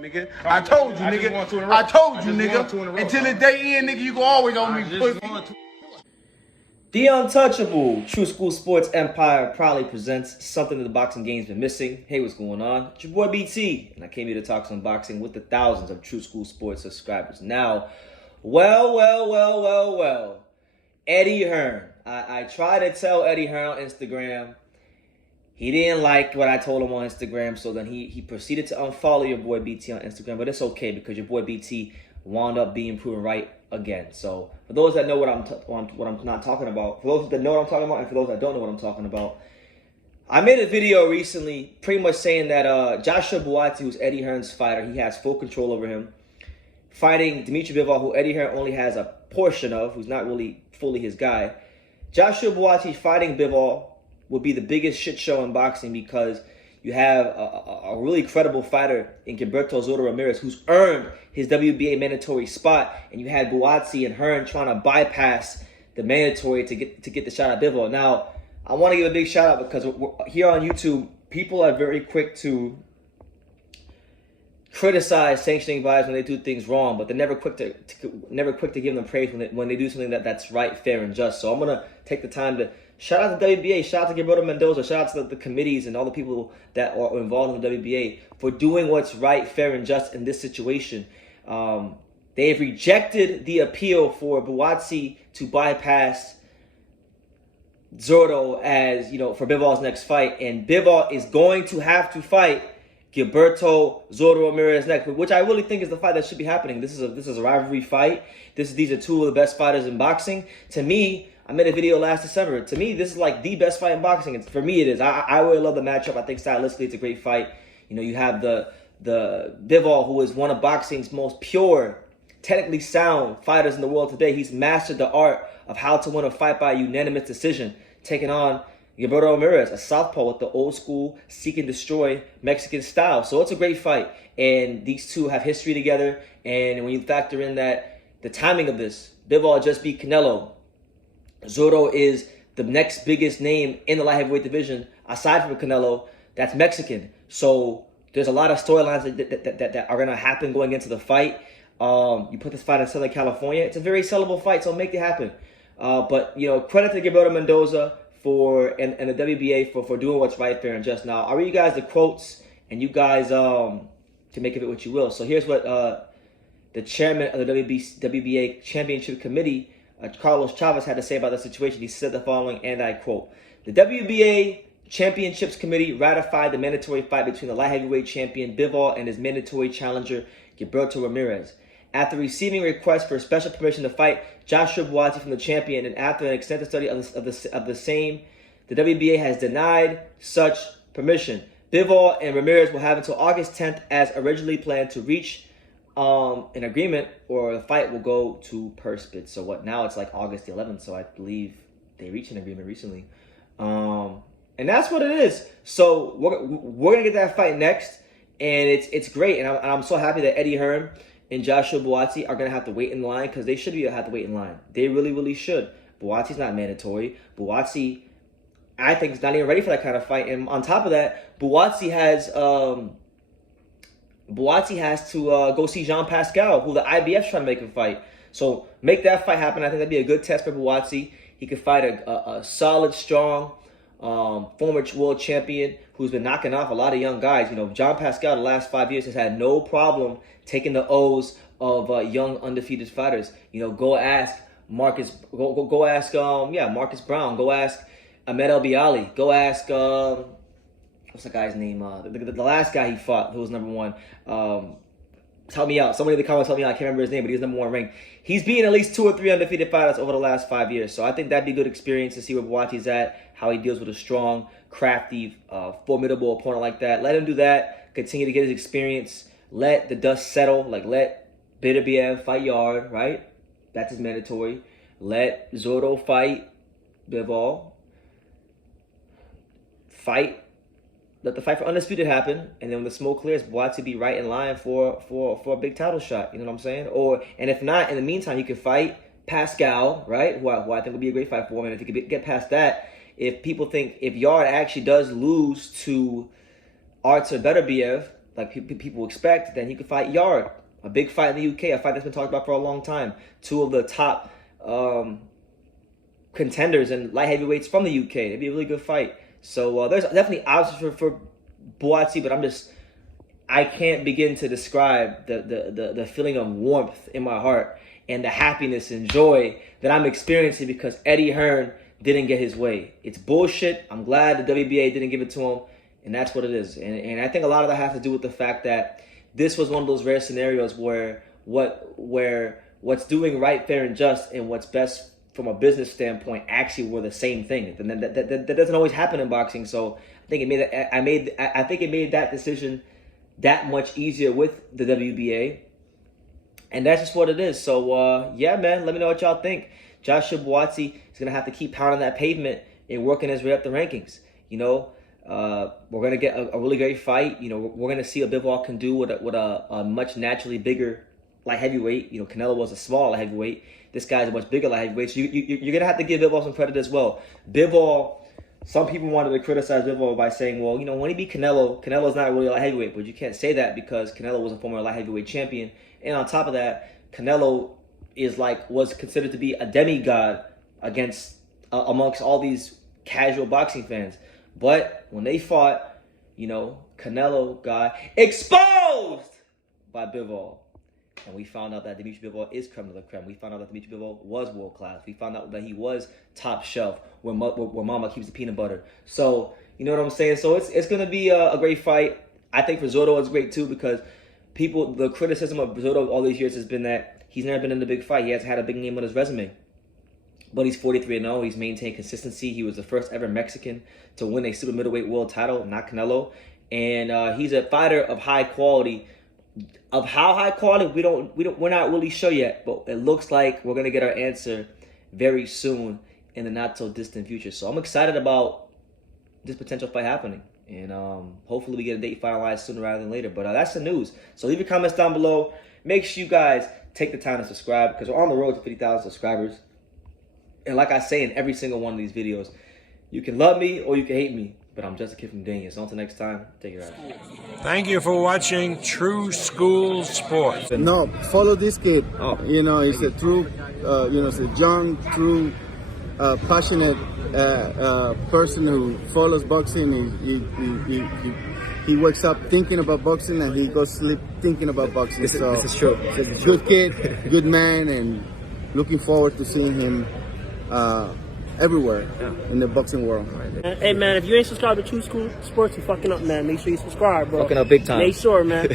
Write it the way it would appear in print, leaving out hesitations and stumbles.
Nigga, I told you, nigga. I told you, nigga. Until the day end, nigga, you can always on me, pussy. The untouchable True School Sports Empire proudly presents something that the boxing game's been missing. Hey, what's going on? It's your boy BT, and I came here to talk some boxing with the thousands of True School Sports subscribers. Now, well. Eddie Hearn. I tried to tell Eddie Hearn on Instagram. He didn't like what I told him on Instagram, so then he proceeded to unfollow your boy BT on Instagram. But it's okay because your boy BT wound up being proven right again. So for those that know what I'm not talking about, for those that know what I'm talking about, and for those that don't know what I'm talking about, I made a video recently pretty much saying that Joshua Buatsi, who's Eddie Hearn's fighter, he has full control over him, fighting Dmitry Bivol, who Eddie Hearn only has a portion of, who's not really fully his guy. Joshua Buatsi fighting Bivol would be the biggest shit show in boxing because you have a really credible fighter in Gilberto Ramirez who's earned his WBA mandatory spot, and you had Buatsi and Hearn trying to bypass the mandatory to get the shot at Bivol. Now, I want to give a big shout out because here on YouTube, people are very quick to criticize sanctioning bodies when they do things wrong, but they're never quick to give them praise when they do something that's right, fair, and just. So I'm gonna take the time to shout out to WBA, shout out to Gilberto Mendoza, shout out to the committees and all the people that are involved in the WBA for doing what's right, fair, and just in this situation. They've rejected the appeal for Buatsi to bypass Zurdo as, for Bivol's next fight, and Bivol is going to have to fight Gilberto Ramirez next, which I really think is the fight that should be happening. This is a rivalry fight. These are two of the best fighters in boxing. To me, I made a video last December. To me, this is like the best fight in boxing. For me, it is. I really love the matchup. I think stylistically, it's a great fight. You have the Bivol, who is one of boxing's most pure, technically sound fighters in the world today. He's mastered the art of how to win a fight by unanimous decision, taking on Gilberto Ramirez, a southpaw with the old school seek and destroy Mexican style. So it's a great fight, and these two have history together. And when you factor in that the timing of this, Bivol just beat Canelo. Zurdo is the next biggest name in the light heavyweight division aside from Canelo that's Mexican. So there's a lot of storylines that are going to happen going into the fight. You put this fight in Southern California. It's a very sellable fight, so make it happen. But credit to Gilberto Mendoza and the WBA for doing what's right, fair, and just. Now, I'll read you guys the quotes, and you guys can make of it what you will. So here's what the chairman of the WBA Championship Committee, Carlos Chavez, had to say about the situation. He said the following, and I quote, "The WBA Championships Committee ratified the mandatory fight between the light heavyweight champion Bivol and his mandatory challenger Gilberto Ramirez. After receiving requests for special permission to fight Joshua Buatsi from the champion, and after an extensive study of the same, the WBA has denied such permission. Bivol and Ramirez will have until August 10th as originally planned to reach an agreement, or the fight will go to purse bids." So now it's like August the 11th, so I believe they reached an agreement recently. And that's what it is. So we're going to get that fight next, and it's great. And I'm so happy that Eddie Hearn and Joshua Buatsi are going to have to wait in line, because they should have to wait in line. They really, really should. Buatsi's not mandatory. Buatsi, I think, is not even ready for that kind of fight. And on top of that, Buatsi has to go see Jean Pascal, who the IBF's trying to make him fight. So make that fight happen. I think that'd be a good test for Buatsi. He could fight a solid, strong, former world champion who's been knocking off a lot of young guys. John Pascal the last 5 years has had no problem taking the O's of young undefeated fighters. Go ask Marcus. Go ask Marcus Brown. Go ask Ahmed El Bialy. Go ask what's the guy's name? The last guy he fought, who was number one. Help me out. Somebody in the comments help me out. I can't remember his name, but he was number one ranked. He's beaten at least 2 or 3 undefeated fighters over the last 5 years. So I think that'd be a good experience to see where Buatsi's at, how he deals with a strong, crafty, formidable opponent like that. Let him do that. Continue to get his experience. Let the dust settle. Let Bidabiev fight Yard, right? That's his mandatory. Let Zurdo fight Bivol. Let the fight for undisputed happen, and then when the smoke clears, Buatsi be right in line for a big title shot. You know what I'm saying? And if not, in the meantime, he could fight Pascal, right? Who I think would be a great fight for him. And if he could get past that, if people think if Yard actually does lose to Artur Beterbiev, like people expect, then he could fight Yard, a big fight in the UK, a fight that's been talked about for a long time. Two of the top contenders and light heavyweights from the UK. It'd be a really good fight. So there's definitely options for Buatsi, but I can't begin to describe the feeling of warmth in my heart and the happiness and joy that I'm experiencing because Eddie Hearn didn't get his way. It's bullshit. I'm glad the WBA didn't give it to him, and that's what it is. And I think a lot of that has to do with the fact that this was one of those rare scenarios where what's doing right, fair, and just, and what's best from a business standpoint actually were the same thing. And that doesn't always happen in boxing. So I think it made that decision that much easier with the WBA. And that's just what it is. So, yeah, man, let me know what y'all think. Joshua Buatsi is going to have to keep pounding that pavement and working his way up the rankings. You know, we're going to get a really great fight. You know, we're going to see what Bivol can do with a much naturally bigger light heavyweight. You know, Canelo was a small light heavyweight. This guy's a much bigger light heavyweight. So you're going to have to give Bivol some credit as well. Bivol, some people wanted to criticize Bivol by saying, well, you know, when he beat Canelo's not really a light heavyweight. But you can't say that because Canelo was a former light heavyweight champion. And on top of that, Canelo was considered to be a demigod amongst all these casual boxing fans. But when they fought, you know, Canelo got exposed by Bivol. And we found out that Dmitry Bivol is creme de la creme. We found out that Dmitry Bivol was world class. We found out that he was top shelf where mama keeps the peanut butter. So, you know what I'm saying? So it's going to be a great fight. I think for Zurdo it's great too because the criticism of Zurdo all these years has been that he's never been in a big fight. He hasn't had a big name on his resume. But he's 43-0. He's maintained consistency. He was the first ever Mexican to win a super middleweight world title, not Canelo. And he's a fighter of high quality. Of how high quality, we're not really sure yet. But it looks like we're gonna get our answer very soon in the not so distant future. So I'm excited about this potential fight happening. And hopefully we get a date finalized sooner rather than later. But that's the news. So leave your comments down below. Make sure you guys take the time to subscribe because we're on the road to 50,000 subscribers. And like I say in every single one of these videos, you can love me or you can hate me, but I'm just a kid from Dania. So until next time, take it out. Thank you for watching True School Sports. No, follow this kid. Oh. You know, he's a true, it's a young, true, passionate person who follows boxing. He wakes up thinking about boxing and he goes to sleep thinking about boxing. This is true. Good kid, good man, and looking forward to seeing him everywhere in the boxing world. Hey man, if you ain't subscribed to True School Sports, you fucking up, man. Make sure you subscribe, bro. Fucking up big time. Make sure, man.